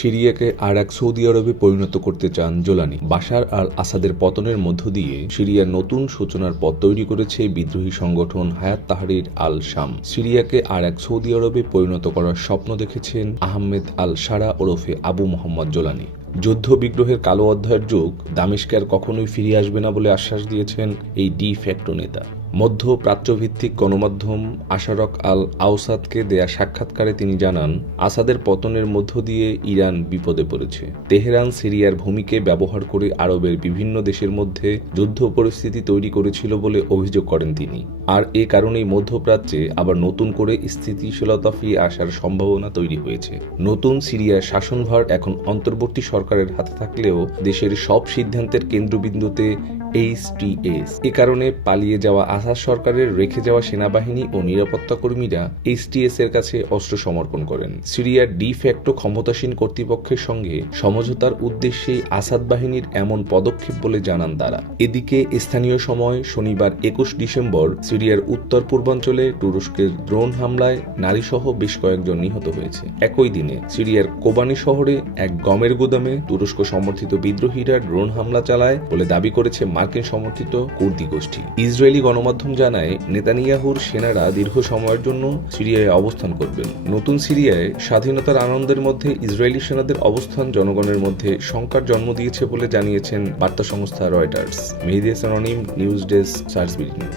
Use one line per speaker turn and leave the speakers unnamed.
সিরিয়াকে আর এক সৌদি আরবে পরিণত করতে চান জোলানি। বাশার আল আসাদের পতনের মধ্য দিয়ে সিরিয়ার নতুন সূচনার পথ তৈরি করেছে বিদ্রোহী সংগঠন হায়াত তাহরির আল শাম। সিরিয়াকে আর এক সৌদি আরবে পরিণত করার স্বপ্ন দেখেছেন আহমেদ আল সারা ওরফে আবু মোহাম্মদ জোলানি। যুদ্ধ বিগ্রহের কালো অধ্যায়ের যুগ দামেস্কে আর কখনোই ফিরে আসবে না বলে আশ্বাস দিয়েছেন এই ডি ফ্যাক্টো নেতা। মধ্য প্রাচ্যভিত্তিক গণমাধ্যম আশারক আল আওসাদকে দেয়া সাক্ষাৎকারে তিনি জানান, আসাদের পতনের মধ্য দিয়ে ইরান বিপদে পড়েছে। তেহরান সিরিয়ার ভূমিকে ব্যবহার করে আরবের বিভিন্ন দেশের মধ্যে যুদ্ধ পরিস্থিতি তৈরি করেছিল বলে অভিযোগ করেন তিনি। আর এ কারণেই মধ্যপ্রাচ্যে আবার নতুন করে স্থিতিশীলতা ফিরে আসার সম্ভাবনা তৈরি হয়েছে। নতুন সিরিয়ার শাসনভার এখন অন্তর্বর্তী সরকারের হাতে থাকলেও দেশের সব সিদ্ধান্তের কেন্দ্রবিন্দুতে এইচটিএস এ কারণে পালিয়ে যাওয়া আসাদ সরকারের রেখে যাওয়া সেনাবাহিনী ও নিরাপত্তা কর্মীরা এইচটিএস এর কাছে অস্ত্র সমর্পণ করেন। সিরিয়ার ডি ফ্যাক্টো ক্ষমতাসীন কর্তৃপক্ষের সঙ্গে সমঝোতার উদ্দেশ্যেই আসাদ বাহিনীর এমন পদক্ষেপ বলে জানান তারা। এদিকে স্থানীয় সময় শনিবার একুশ ডিসেম্বর সিরিয়ার উত্তর পূর্বাঞ্চলে তুরস্কের ড্রোন হামলায় নারীসহ বেশ কয়েকজন নিহত হয়েছে। একই দিনে সিরিয়ার কোবানি শহরে এক গমের গুদামে তুরস্ক সমর্থিত বিদ্রোহীরা ড্রোন হামলা চালায় বলে দাবি করেছে মার্কিন সমর্থিত কুর্দি গোষ্ঠী। ইসরায়েলি গণমাধ্যম জানায়, নেতানিয়াহুর সেনারা দীর্ঘ সময়ের জন্য সিরিয়ায় অবস্থান করবেন। নতুন সিরিয়ায় স্বাধীনতার আনন্দের মধ্যে ইসরায়েলি সেনাদের অবস্থান জনগণের মধ্যে শঙ্কার জন্ম দিয়েছে বলে জানিয়েছেন বার্তা সংস্থা Reuters. Mehedi Hasan Anim, news desk search BD news.